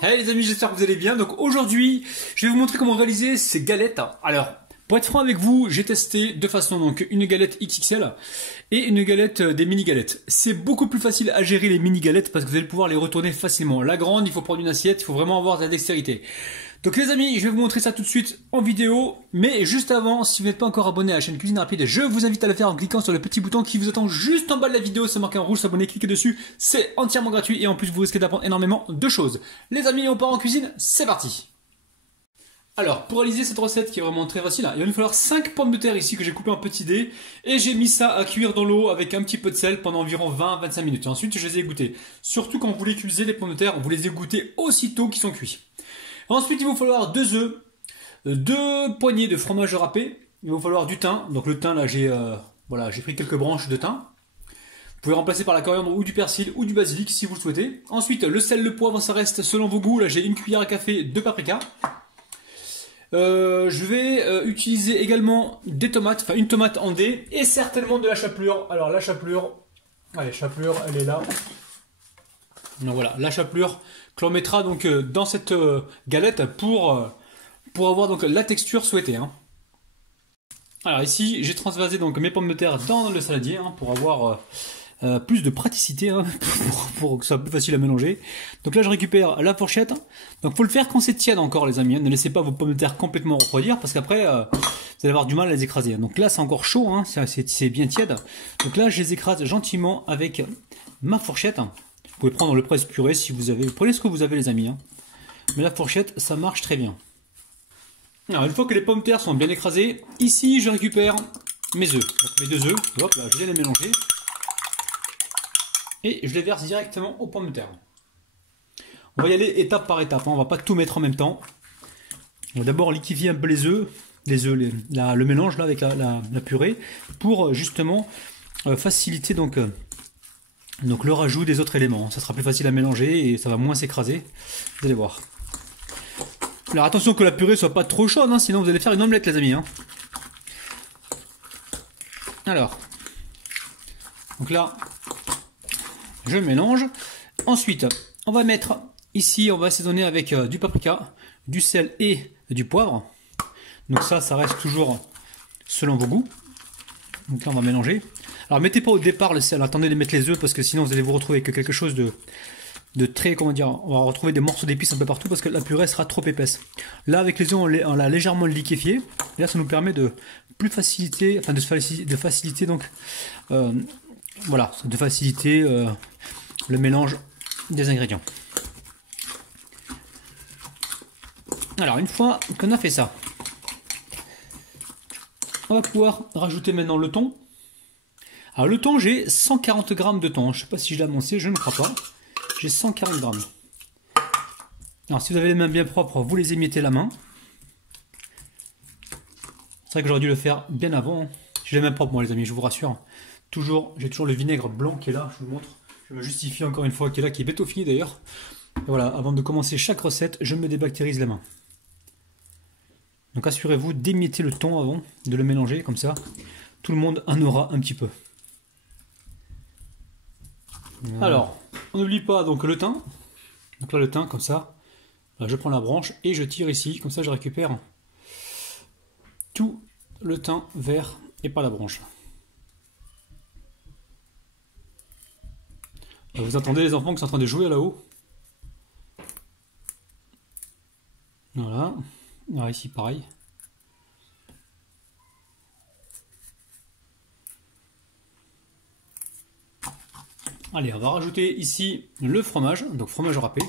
Hey les amis, j'espère que vous allez bien. Donc aujourd'hui, je vais vous montrer comment réaliser ces galettes. Alors, pour être franc avec vous, j'ai testé deux façons. Donc une galette XXL et une galette des mini galettes. C'est beaucoup plus facile à gérer les mini galettes parce que vous allez pouvoir les retourner facilement. La grande, il faut prendre une assiette, il faut vraiment avoir de la dextérité. Donc les amis, je vais vous montrer ça tout de suite en vidéo. Mais juste avant, si vous n'êtes pas encore abonné à la chaîne Cuisine Rapide, je vous invite à le faire en cliquant sur le petit bouton qui vous attend juste en bas de la vidéo. C'est marqué en rouge, s'abonner, cliquez dessus. C'est entièrement gratuit et en plus vous risquez d'apprendre énormément de choses. Les amis, on part en cuisine, c'est parti. Alors, pour réaliser cette recette qui est vraiment très facile, il va nous falloir 5 pommes de terre ici que j'ai coupées en petits dés. Et j'ai mis ça à cuire dans l'eau avec un petit peu de sel pendant environ 20-25 minutes. Et ensuite, je les ai égouttées. Surtout quand vous voulez cuisiner les pommes de terre, vous les égouttez aussitôt qu'ils sont cuits. Ensuite, il va vous falloir 2 œufs, 2 poignées de fromage râpé. Il va vous falloir du thym. Donc le thym, là, j'ai pris quelques branches de thym. Vous pouvez remplacer par la coriandre ou du persil ou du basilic si vous le souhaitez. Ensuite, le sel, le poivre, ça reste selon vos goûts. Là, j'ai une cuillère à café de paprika. Je vais utiliser également des tomates, enfin une tomate en dés et certainement de la chapelure. Alors la chapelure, allez, chapelure, elle est là. Donc voilà, la chapelure que l'on mettra donc dans cette galette pour avoir donc la texture souhaitée. Hein. Alors ici, j'ai transvasé donc mes pommes de terre dans le saladier hein, pour avoir plus de praticité hein, pour que ce soit plus facile à mélanger. Donc là, je récupère la fourchette. Donc faut le faire quand c'est tiède encore, les amis. Hein. Ne laissez pas vos pommes de terre complètement refroidir parce qu'après vous allez avoir du mal à les écraser. Donc là, c'est encore chaud, hein, c'est bien tiède. Donc là, je les écrase gentiment avec ma fourchette. Vous pouvez prendre le presse-purée si vous avez. Prenez ce que vous avez, les amis. Hein. Mais la fourchette, ça marche très bien. Alors, une fois que les pommes de terre sont bien écrasées, ici, je récupère mes œufs. Donc, mes 2 œufs, hop, là, je viens les mélanger. Et je les verse directement aux pommes de terre. On va y aller étape par étape. Hein. On ne va pas tout mettre en même temps. On va d'abord liquéfier un peu les œufs. Le mélange là avec la purée. Pour justement faciliter donc le rajout des autres éléments. Ça sera plus facile à mélanger et ça va moins s'écraser. Vous allez voir. Alors attention que la purée soit pas trop chaude, hein, sinon vous allez faire une omelette les amis. Hein. Alors, donc là, je mélange. Ensuite, on va mettre ici, on va assaisonner avec du paprika, du sel et du poivre. Donc ça reste toujours selon vos goûts. Donc là, on va mélanger. Alors mettez pas au départ le sel, attendez de mettre les œufs parce que sinon vous allez vous retrouver avec quelque chose de très, comment dire, on va retrouver des morceaux d'épices un peu partout parce que la purée sera trop épaisse. Là avec les œufs on l'a légèrement liquéfié. Et là ça nous permet de faciliter donc voilà, de faciliter le mélange des ingrédients. Alors une fois qu'on a fait ça, on va pouvoir rajouter maintenant le thon. Alors le thon, j'ai 140 g de thon. Je ne sais pas si je l'ai annoncé, je ne crois pas. J'ai 140 g. Alors si vous avez les mains bien propres, vous les émiettez la main. C'est vrai que j'aurais dû le faire bien avant. J'ai les mains propres moi les amis, je vous rassure. J'ai toujours le vinaigre blanc qui est là, je vous le montre. Je me justifie encore une fois, qui est là, qui est béto fini d'ailleurs. Voilà, avant de commencer chaque recette, je me débactérise la main. Donc assurez-vous d'émietter le thon avant de le mélanger, comme ça tout le monde en aura un petit peu. Voilà. Alors, on n'oublie pas donc le thym. Donc là le thym comme ça. Là, je prends la branche et je tire ici, comme ça je récupère tout le thym vert et pas la branche. Là, vous entendez les enfants qui sont en train de jouer là-haut. Voilà. Alors ici pareil. Allez, on va rajouter ici le fromage, donc fromage râpé.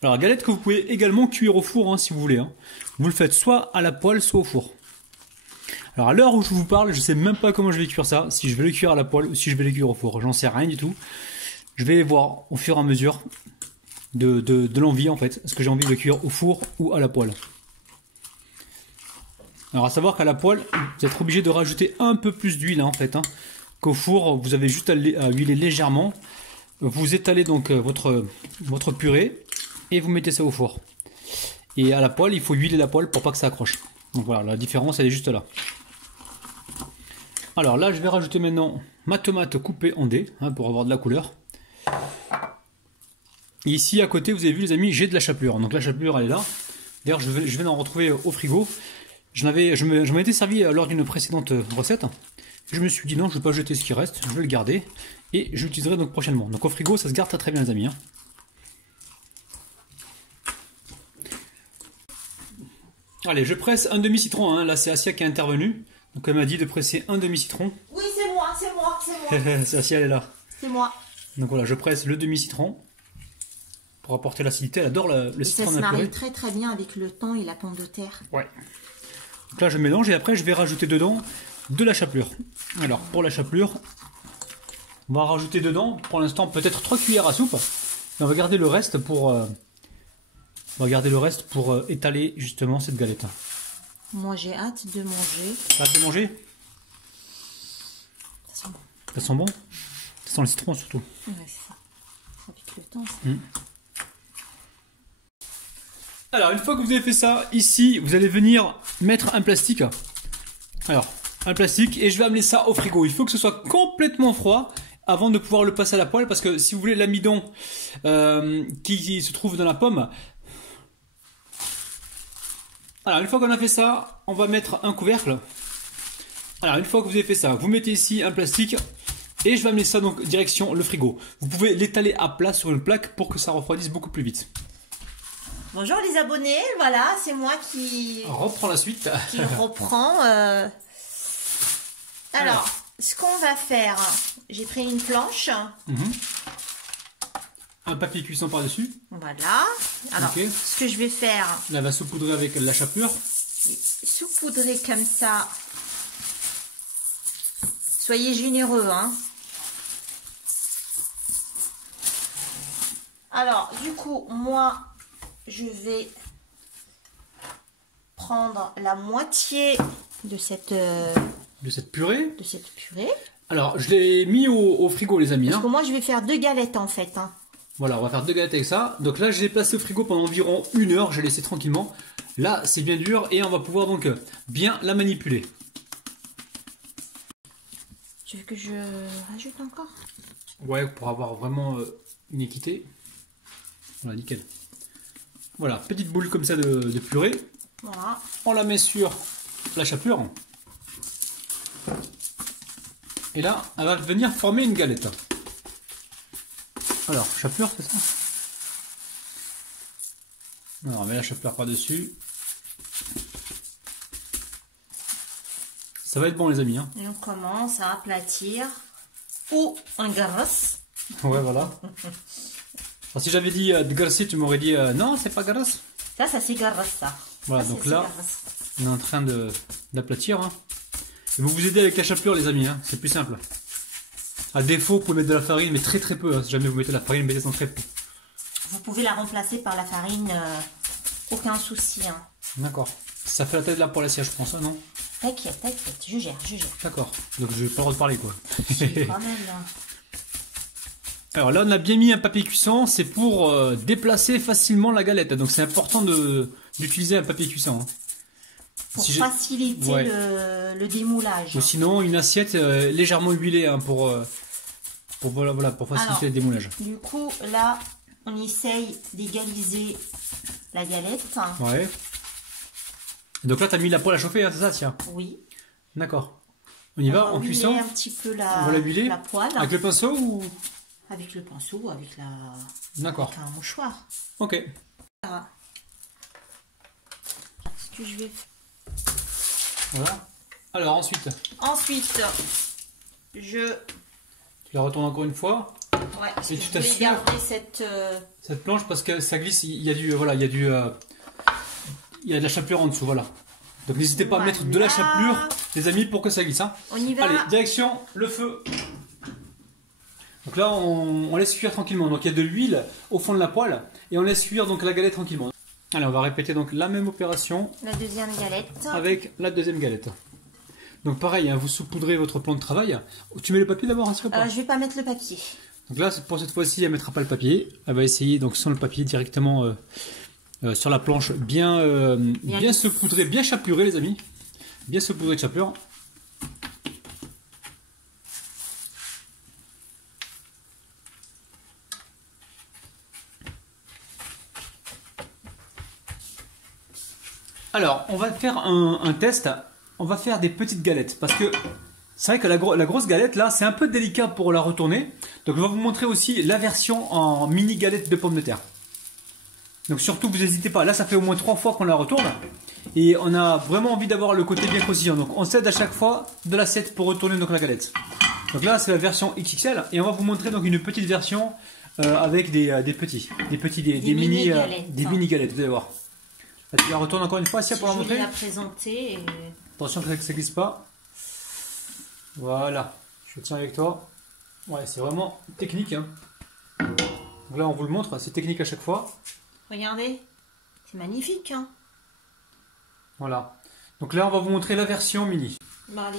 Alors, galette que vous pouvez également cuire au four hein, si vous voulez. Hein. Vous le faites soit à la poêle, soit au four. Alors, à l'heure où je vous parle, je ne sais même pas comment je vais cuire ça. Si je vais le cuire à la poêle ou si je vais le cuire au four. J'en sais rien du tout. Je vais voir au fur et à mesure de l'envie en fait. Est-ce que j'ai envie de le cuire au four ou à la poêle? Alors, à savoir qu'à la poêle, vous êtes obligé de rajouter un peu plus d'huile hein, en fait. Hein. Qu'au four, vous avez juste à huiler légèrement. Vous étalez donc votre purée et vous mettez ça au four. Et à la poêle, il faut huiler la poêle pour pas que ça accroche. Donc voilà, la différence elle est juste là. Alors là, je vais rajouter maintenant ma tomate coupée en dés hein, pour avoir de la couleur. Et ici à côté, vous avez vu les amis, j'ai de la chapelure. Donc la chapelure elle est là. D'ailleurs je vais en retrouver au frigo. Je m'en étais servi lors d'une précédente recette. Je me suis dit non, je ne vais pas jeter ce qui reste, je vais le garder. Et je l'utiliserai donc prochainement. Donc au frigo ça se garde très très bien les amis. Hein. Allez, je presse un demi-citron. Hein. Là c'est Asia qui est intervenue. Donc elle m'a dit de presser un demi-citron. Oui c'est moi, c'est moi, c'est moi. C'est Asia, elle est là. C'est moi. Donc voilà, je presse le demi-citron. Pour apporter l'acidité, elle adore le citron. Ça se marie très très bien avec le thon et la pomme de terre. Ouais. Donc là je mélange et après je vais rajouter dedans de la chapelure. Alors pour la chapelure, on va rajouter dedans pour l'instant peut-être 3 cuillères à soupe. Et on va garder le reste pour étaler justement cette galette. Moi j'ai hâte de manger. T'as hâte de manger? Ça sent bon. Ça sent bon? Ça sent le citron surtout. Ouais, c'est ça. Avec le thon. Alors, une fois que vous avez fait ça, ici, vous allez venir mettre un plastique. Alors, un plastique, et je vais amener ça au frigo. Il faut que ce soit complètement froid avant de pouvoir le passer à la poêle, parce que si vous voulez l'amidon qui se trouve dans la pomme. Alors, une fois qu'on a fait ça, on va mettre un couvercle. Alors, une fois que vous avez fait ça, vous mettez ici un plastique, et je vais amener ça donc direction le frigo. Vous pouvez l'étaler à plat sur une plaque pour que ça refroidisse beaucoup plus vite. Bonjour les abonnés, voilà, c'est moi qui reprend la suite. Qui reprend. Alors, ce qu'on va faire, j'ai pris une planche. Un papier cuisson par-dessus. Voilà. Alors, okay. Ce que je vais faire... Là, elle va saupoudrer avec la chapelure. Saupoudrer comme ça. Soyez généreux, hein. Alors, du coup, moi... Je vais prendre la moitié de cette purée. Alors, je l'ai mis au frigo, les amis. Parce que moi, je vais faire 2 galettes en fait. Hein. Voilà, on va faire 2 galettes avec ça. Donc là, je l'ai placé au frigo pendant environ 1 heure. Je l'ai laissé tranquillement. Là, c'est bien dur et on va pouvoir donc bien la manipuler. Tu veux que je rajoute encore? Ouais, pour avoir vraiment une équité. Voilà, nickel. Voilà, petite boule comme ça de purée. Voilà. On la met sur la chapelure. Et là, elle va venir former une galette. Alors, chapelure, c'est ça? Alors, on met la chapelure par-dessus. Ça va être bon, les amis. Hein. Et on commence à aplatir ou en grasse. Ouais, voilà. Alors, si j'avais dit de grasser, tu m'aurais dit non, c'est pas grasse. Ça c'est grasse, ça. Voilà, ça, donc là, on est en train d'aplatir. Hein. Et vous vous aidez avec la chapelure, les amis, hein. C'est plus simple. À défaut, vous pouvez mettre de la farine, mais très très peu. Hein. Si jamais vous mettez de la farine, mettez-en très peu. Vous pouvez la remplacer par la farine, aucun souci. Hein. D'accord. Ça fait la tête de la poêle à je pense, hein, non? T'inquiète, je gère. D'accord. Donc je n'ai pas le droit de parler, quoi. Quand même, là. Alors là, on a bien mis un papier cuisson, c'est pour déplacer facilement la galette. Donc c'est important d'utiliser un papier cuisson. Hein. Pour faciliter le démoulage. Ou sinon, une assiette légèrement huilée hein, pour faciliter le démoulage. Du coup, là, on essaye d'égaliser la galette. Ouais. Donc là, tu as mis la poêle à chauffer, hein, c'est ça, tiens? Oui. D'accord. On y va en cuisson? Un petit peu on va la huiler la poêle. Avec le pinceau ou... Avec le pinceau ou avec D'accord. un mouchoir. Ok. Voilà. Ce que je vais... Voilà. Alors ensuite, je... Tu la retournes encore une fois. Ouais, et tu voulais garder cette planche parce que ça glisse, il y a du... Voilà, il y a de la chapelure en dessous, voilà. Donc n'hésitez pas à mettre de la chapelure, les amis, pour que ça glisse. Hein. On y va. Allez, direction, le feu. Donc là, on laisse cuire tranquillement. Donc il y a de l'huile au fond de la poêle et on laisse cuire donc la galette tranquillement. Allez, on va répéter donc la même opération. La deuxième galette. Avec la deuxième galette. Donc pareil, hein, vous saupoudrez votre plan de travail. Tu mets le papier d'abord, Je vais pas mettre le papier. Donc là, pour cette fois-ci, elle ne mettra pas le papier. Elle va essayer donc sans le papier directement sur la planche, bien saupoudré, bien chapeluré, les amis. Bien saupoudré de chapelure. Alors, on va faire un test. On va faire des petites galettes. Parce que c'est vrai que la grosse galette, là, c'est un peu délicat pour la retourner. Donc, je vais vous montrer aussi la version en mini galette de pommes de terre. Donc, surtout, vous n'hésitez pas. Là, ça fait au moins 3 fois qu'on la retourne. Et on a vraiment envie d'avoir le côté bien croustillant. Donc, on s'aide à chaque fois de l'assiette pour retourner donc, la galette. Donc là, c'est la version XXL. Et on va vous montrer donc une petite version avec des mini galettes. Vous allez voir. Là, tu la retournes encore une fois, si pour la montrer. Je vais la présenter. Attention que ça glisse pas. Voilà. Je tiens avec toi. Ouais, c'est vraiment technique. Hein. Donc là, on vous le montre. C'est technique à chaque fois. Regardez. C'est magnifique. Hein. Voilà. Donc là, on va vous montrer la version mini. Bon, allez.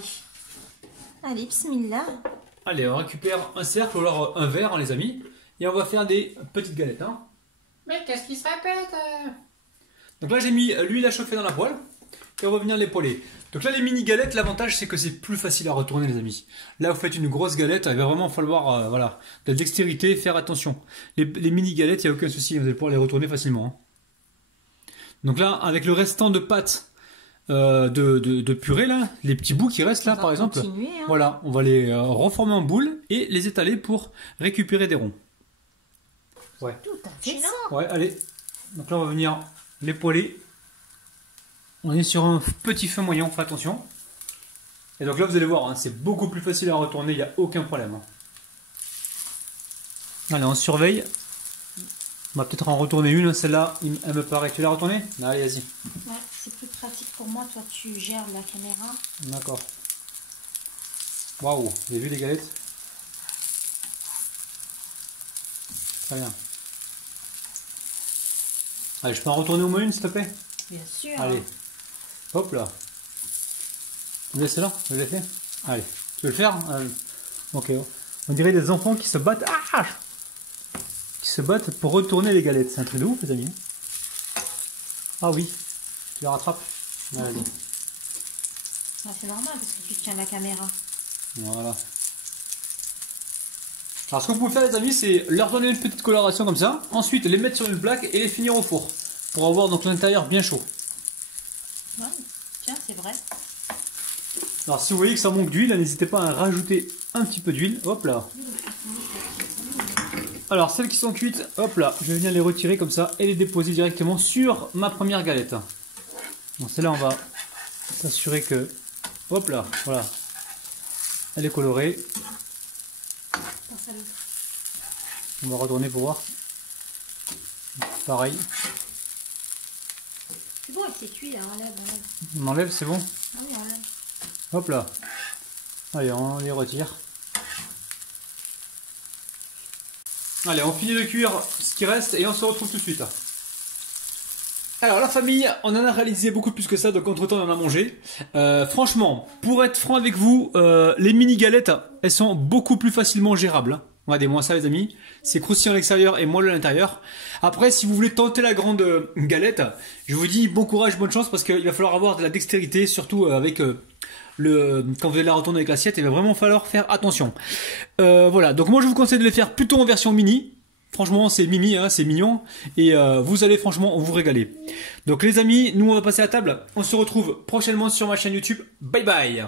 Allez, bismillah. Allez, on récupère un cercle ou alors un verre, hein, les amis. Et on va faire des petites galettes. Hein. Mais qu'est-ce qui se répète Donc là, j'ai mis l'huile à chauffer dans la poêle. Et on va venir l'épauler. Donc là, les mini galettes, l'avantage, c'est que c'est plus facile à retourner, les amis. Là, vous faites une grosse galette, il va vraiment falloir voilà, de la dextérité, faire attention. Les mini galettes, il n'y a aucun souci, vous allez pouvoir les retourner facilement. Hein. Donc là, avec le restant de pâte de purée, là, les petits bouts qui restent là, par exemple, hein. Voilà, on va les reformer en boules et les étaler pour récupérer des ronds. Ouais. Tout à fait ça. Ouais, allez. Donc là, on va venir l'épauler. On est sur un petit feu moyen, faites attention. Et donc là, vous allez voir, hein, c'est beaucoup plus facile à retourner, il n'y a aucun problème. Hein. Allez, on surveille. On va peut-être en retourner une, celle-là, elle me paraît. Tu l'as retournée? Allez, vas-y. Ouais, c'est plus pratique pour moi, toi tu gères la caméra. D'accord. Waouh, vous avez vu les galettes? Très bien. Allez, je peux en retourner au moins une, s'il te plaît? Bien sûr. Allez. Hop là. Vous laissez là? Vous l'avez fait? Allez. Tu veux le faire? Ok. On dirait des enfants qui se battent. Ah! Qui se battent pour retourner les galettes. C'est un truc de ouf, les amis. Ah oui. Tu la rattrapes? Allez. Ah, c'est normal parce que tu tiens la caméra. Voilà. Alors ce que vous pouvez faire, les amis, c'est leur donner une petite coloration comme ça. Ensuite, les mettre sur une plaque et les finir au four. Pour avoir donc l'intérieur bien chaud. Ouais, tiens, c'est vrai. Alors si vous voyez que ça manque d'huile, n'hésitez pas à rajouter un petit peu d'huile. Hop là. Alors celles qui sont cuites, hop là, je vais venir les retirer comme ça et les déposer directement sur ma première galette. Bon, celle-là, on va s'assurer que, hop là, voilà, elle est colorée. On va retourner pour voir. Pareil. C'est bon, c'est cuit là, enlève. On enlève, c'est bon? Oui, enlève. Hop là. Allez, on les retire. Allez, on finit de cuire ce qui reste et on se retrouve tout de suite. Alors la famille, on en a réalisé beaucoup plus que ça, donc entre temps on en a mangé. Franchement, pour être franc avec vous, les mini galettes, elles sont beaucoup plus facilement gérables. Regardez-moi ça les amis, c'est croustillant à l'extérieur et moelleux à l'intérieur. Après, si vous voulez tenter la grande galette, je vous dis bon courage, bonne chance, parce qu'il va falloir avoir de la dextérité, surtout avec quand vous allez la retourner avec l'assiette, il va vraiment falloir faire attention. Voilà, donc moi je vous conseille de les faire plutôt en version mini. Franchement, c'est mimi, hein, c'est mignon. Et vous allez franchement vous régaler. Donc les amis, nous on va passer à table. On se retrouve prochainement sur ma chaîne YouTube. Bye bye.